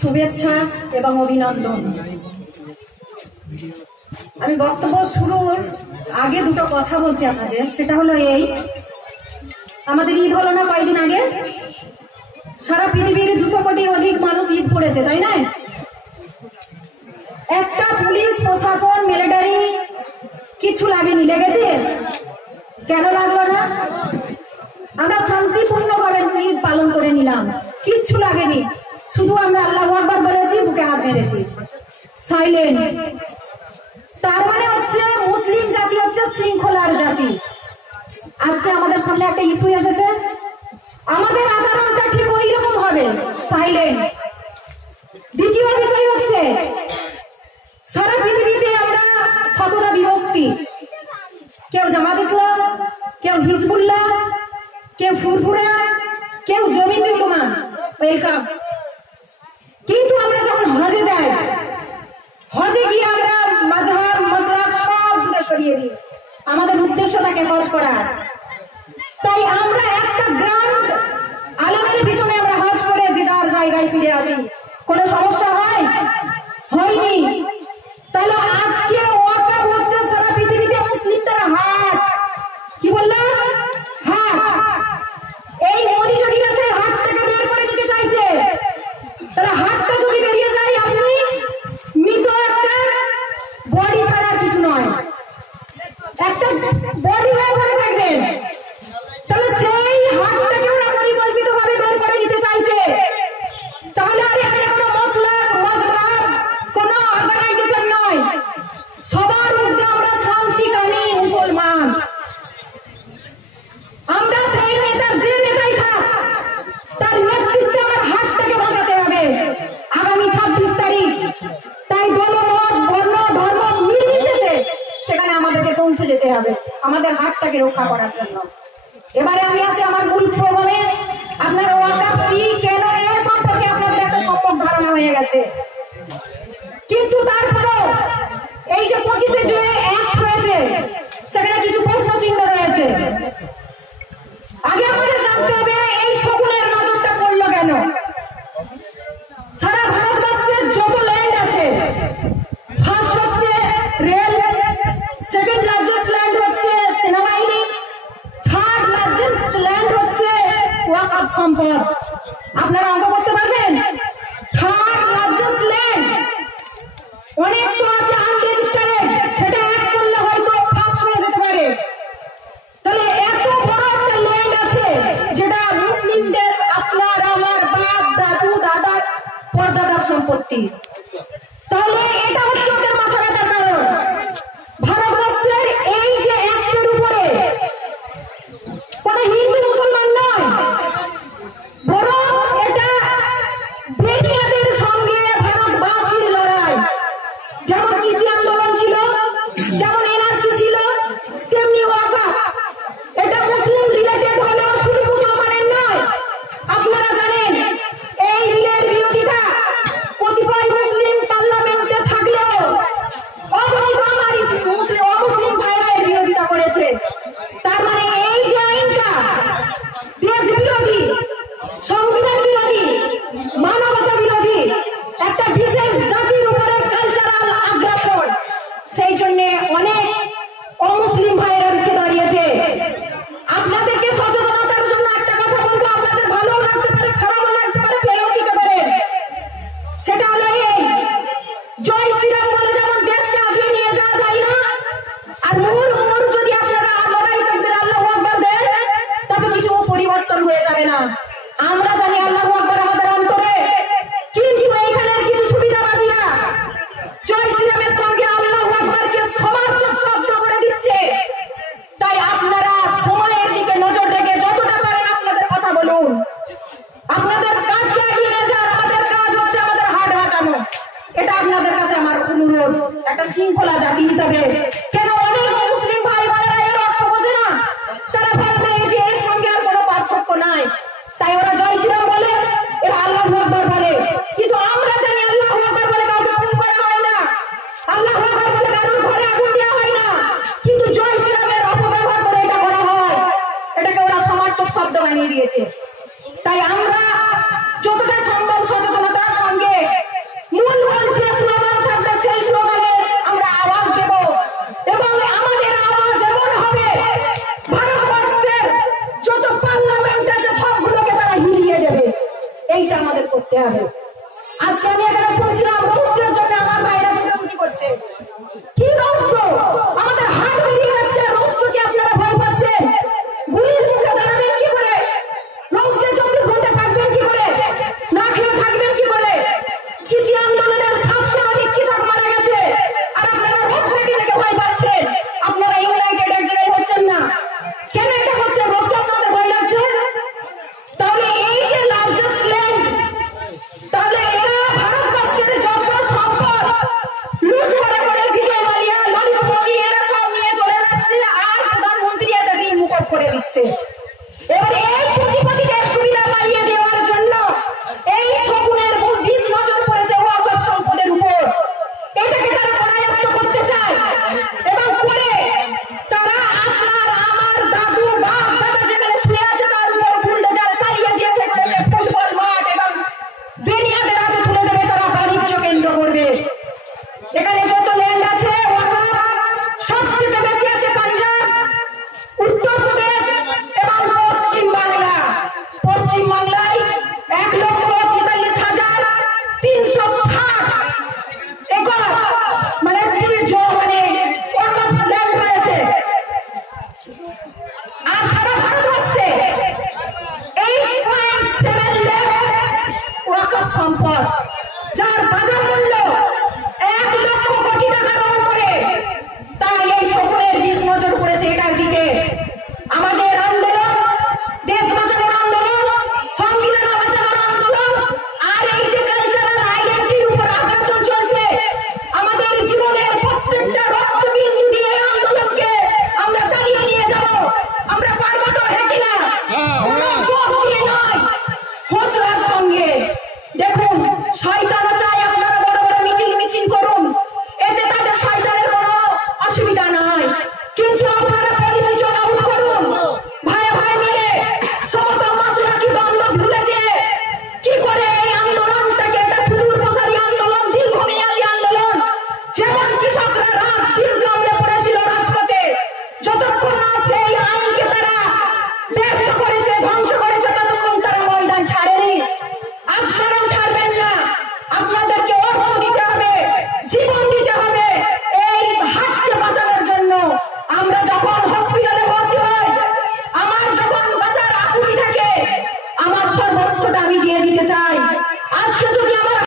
শুভেচ্ছা এবং অভিনন্দন। আমি বক্তব্য শুরুর আগে দুটো কথা বলছি আপনাদের। সেটা হলো এই, আমাদের ঈদ হলো না কয়েকদিন আগে, সারা পৃথিবীর 200 কোটির অধিক মানুষ ঈদ করেছে, তাই না? একটা পুলিশ প্রশাসন মিলিটারি কিছু লাগেনি, লেগেছে? কেন লাগলো না? আমরা শান্তিপূর্ণভাবে ঈদ পালন করে নিলাম, কিচ্ছু লাগেনি। শুধু আমরা আল্লাহু আকবার বলেছি, বুকে হাত মেরেছি, সাইলেন্ট। তার মানে হচ্ছে মুসলিম জাতি হচ্ছে শৃঙ্খলার জাতি। আজকে আমাদের সামনে একটা ইস্যু এসেছে, আমাদের আচরণটা ঠিক ওই রকম হবে, সাইলেন্ট। দ্বিতীয় বিষয় হচ্ছে সারা পৃথিবীতে আমরা শতটা বিভক্তি, কেউ জামাত ইসলাম, কেউ হিজবুল্লাহ, কেউ ফুরফুরা, কেউ জমিয়তুল উলামা, ওয়েলকাম। কিন্তু আমরা যখন হজে যাই, হজে গিয়ে আমরা মাযহাব মাসলাক সব দূরে সরিয়ে দিই, আমাদের উদ্দেশ্য থাকে হজ করা। তাই আমরা একটা গ্রান্ড আলেমের পিছনে আমরা হজ করে যে যার জায়গায় ফিরে আসি, কোনো সমস্যা হয়? হয়নি। তাহলে আজকে ওয়াকাফ হচ্ছে সারা পৃথিবীতে মুসলিমদের হাট। কি বললাম? হাট। এই মোদি সরকার সেই হাটটাকে বের করে নিতে চাইছে। তাহলে হাটটা যদি বেরিয়ে যায়, আপনি মৃত একটা বডি ছাড়া কিছু নয়, একটা বডি হয়ে পড়ে থাকবেন। তাহলে সেই হাটটাকে ওরা পরিকল্পিতভাবে বের করে নিতে চাইছে। তাহলে আর এখানে কোনো মাসলাক মাযহাব কোনো অর্গানাইজেশন নয়, সবার ঊর্ধ্বে আমরা শান্তিকামী মুসলমান। আমরা সেই নেতার যে নেতাই থাক, তার নেতৃত্বে আমার হাটটাকে বাঁচাতে হবে আগামী 26 তারিখ। তাই দলমত বর্ণ ধর্ম নির্বিশেষে সেখানে আমাদেরকে পৌঁছে যেতে হবে আমাদের হাটটাকে রক্ষা করার জন্য। এবারে আমি আছি আমার মূল প্রোগ্রামে। আপনার ওয়াকাফ কি, কেন, এ সম্পর্কে আপনাদের একটা সম্যক ধারণা হয়ে গেছে। কিন্তু তারপরেও এই যে 25-এ যে অ্যাক্ট হয়েছে, সেখানে কিছু প্রশ্ন চিহ্ন রয়েছে। আগে আমাদের জানতে হবে এই শকুনের নজরটা পড়লো কেন। সারা ভারতবর্ষের যত ল্যান্ড আছে, ফার্স্ট হচ্ছে রেল, সেকেন্ড লার্জেস্ট ল্যান্ড হচ্ছে সেনাবাহিনী, থার্ড লার্জেস্ট ল্যান্ড হচ্ছে ওয়াকফ সম্পদ। আপনারা অঙ্ক করতে পারবেন? থার্ড লার্জেস্ট ল্যান্ড, অনেক তো আছে আনরেজিস্টার্ড, সেটা এক করলে হয়তো ফার্স্ট হয়ে যেতে পারে। তাহলে এত বড় একটা ল্যান্ড আছে যেটা মুসলিমদের, আপনার আমার বাপ দাদু দাদার পরদাদার সম্পত্তি। তাহলে এটা হচ্ছে ওদের মাথা ব্যথার কারণ। ভারতবর্ষের এই যে অ্যাক্টের উপরে কোনো হিন্দু মুসলমান নয়, বরং এটা ব্রিটিশদের সঙ্গে ভারতবাসীর লড়াই। যেমন কৃষি আন্দোলন ছিল, যেমন এনআরসি ছিল, তেমনি ওয়াকফ। এটা মুসলিম রিলেটেড হলেও শুধু মুসলমানের নয়। আপনারা জানেন এই বিলের বিরোধিতা কতিপয় মুসলিম পার্লামেন্টে থাকলেও অগণিত আমার অমুসলিম ভাইরা এর বিরোধিতা করেছে। তার মানে এই যে আইনটা দেশ বিরোধী, সংবিধান বিরোধী, মানবতা বিরোধী, একটা বিশেষ জাতির উপরে কালচারাল আগ্রাসন, সেই জন্য অনেক অমুসলিম ভাইয়েরা রুখে দাঁড়িয়েছে। আপনাদেরকে সচেতনতার জন্য একটা কথা বলবো, আপনাদের ভালো লাগতে পারে, খারাপও লাগতে পারে, ফেলেও দিতে পারেন। সেটা হলো এই, জয় শ্রীরাম বলে যেমন দেশকে আগিয়ে নিয়ে যাওয়া যায় না, আর মুহুর যদি আপনারা লড়াই তাকবীর আল্লাহু আকবার দেন, তাতে কিছু পরিবর্তন হয়ে যাবে না। আমরা জানি আল্লাহু আকবার আমাদের অন্তরে, কিন্তু এইখানের কিছু সুবিধাবাদীরা জয় শ্রীরামের সঙ্গে আল্লাহু আকবারকে সমার্থক শব্দ করে দিচ্ছে। তাই আপনারা সময়ের দিকে নজর রেখে যতটা পারেন আপনাদের কথা বলুন। আপনাদের কাজকে এগিয়ে নিয়ে যান। আমাদের কাজ হচ্ছে আমাদের হাট বাঁচানো। এটা আপনাদের কাছে আমার অনুরোধ, একটা শৃঙ্খলা জাতি হিসাবে। কেন অনেক মুসলিম ভাই বোনেরা এর অর্থ বোঝে না, তারা ভাববে যে এর সঙ্গে আর কোনো পার্থক্য নাই, তাই ওরা জয় শ্রীরাম বলে, এরা আল্লাহু আকবার বলে। কিন্তু আমরা জানি আল্লাহু আকবার বলে কাউকে খুন করা হয় না, আল্লাহু আকবার বলে কারোর ঘরে আগুন দেওয়া হয় না, কিন্তু জয় শ্রীরামের অপব্যবহার করে এটা করা হয়। এটাকে ওরা সমার্থক শব্দ বানিয়ে দিয়েছে। তাই আমরা যতটা সম্ভব সচেতনতার সঙ্গে হবে। আজকে আমি এখানে শুনছিলাম রৌদ্রের জন্য আমার ভাইরা ছুটাছুটি করছে। কি রৌদ্র, আমাদের হাত বেরিয়ে যাচ্ছে। রৌদ্রকে আপনারা ভয় পাচ্ছেন? গুলির মুখে দাঁড়াবেন কি করে? রৌদ্রে 24 ঘন্টা থাকবেন কি করে? না খেয়ে থাকবেন কি করে? কৃষি আন্দোলনের 700 অধিক কৃষক মারা গেছে, আর আপনারা রৌদ্রকে দেখে ভয় পাচ্ছেন। আপনারা ইউনাইটেড এক জায়গায় হচ্ছেন না কেন? এটা হচ্ছে রৌদ্র আপনাদের ভয় লাগছে। তাহলে এই যে লার্জেস্ট ল্যান্ড, তাহলে এরা ভারতবর্ষের যত সম্পদ লুট করে করে বিজয় মালিয়া, ললিত মোদী এরা সব নিয়ে চলে যাচ্ছে, আর প্রধানমন্ত্রী এটাকে মুকুট করে দিচ্ছে। এবার এই পুঁজিপতিদের সুবিধা পাইয়ে দেওয়ার জন্য এই শকুনের বিষ নজর পড়েছে ওয়াকফ সম্পদের উপর। এটাকে তারা করায়ত্ত করতে চায় এবং করে তারা আপনার আমার দাদু বাপ দাদা যেখানে শুয়ে আছে তার উপর বুলডোজার চালিয়ে দিয়ে সেখানে ফুটবল মাঠ এবং বেনিয়াদের হাতে তুলে দেবে। তারা বাণিজ্য কেন্দ্র করবে। এখানে যত ল্যান্ড আছে ওয়াকফ সব থেকে বেশি আছে পাঞ্জাব, উত্তরপ্রদেশ এবং পশ্চিম বাংলা। পশ্চিম বাংলায় 1,43,360 একর মানে ওয়াকফ ল্যান্ড রয়েছে। আর সারা ভারতবর্ষে 8.7 লাখ ওয়াকফ সম্পদ।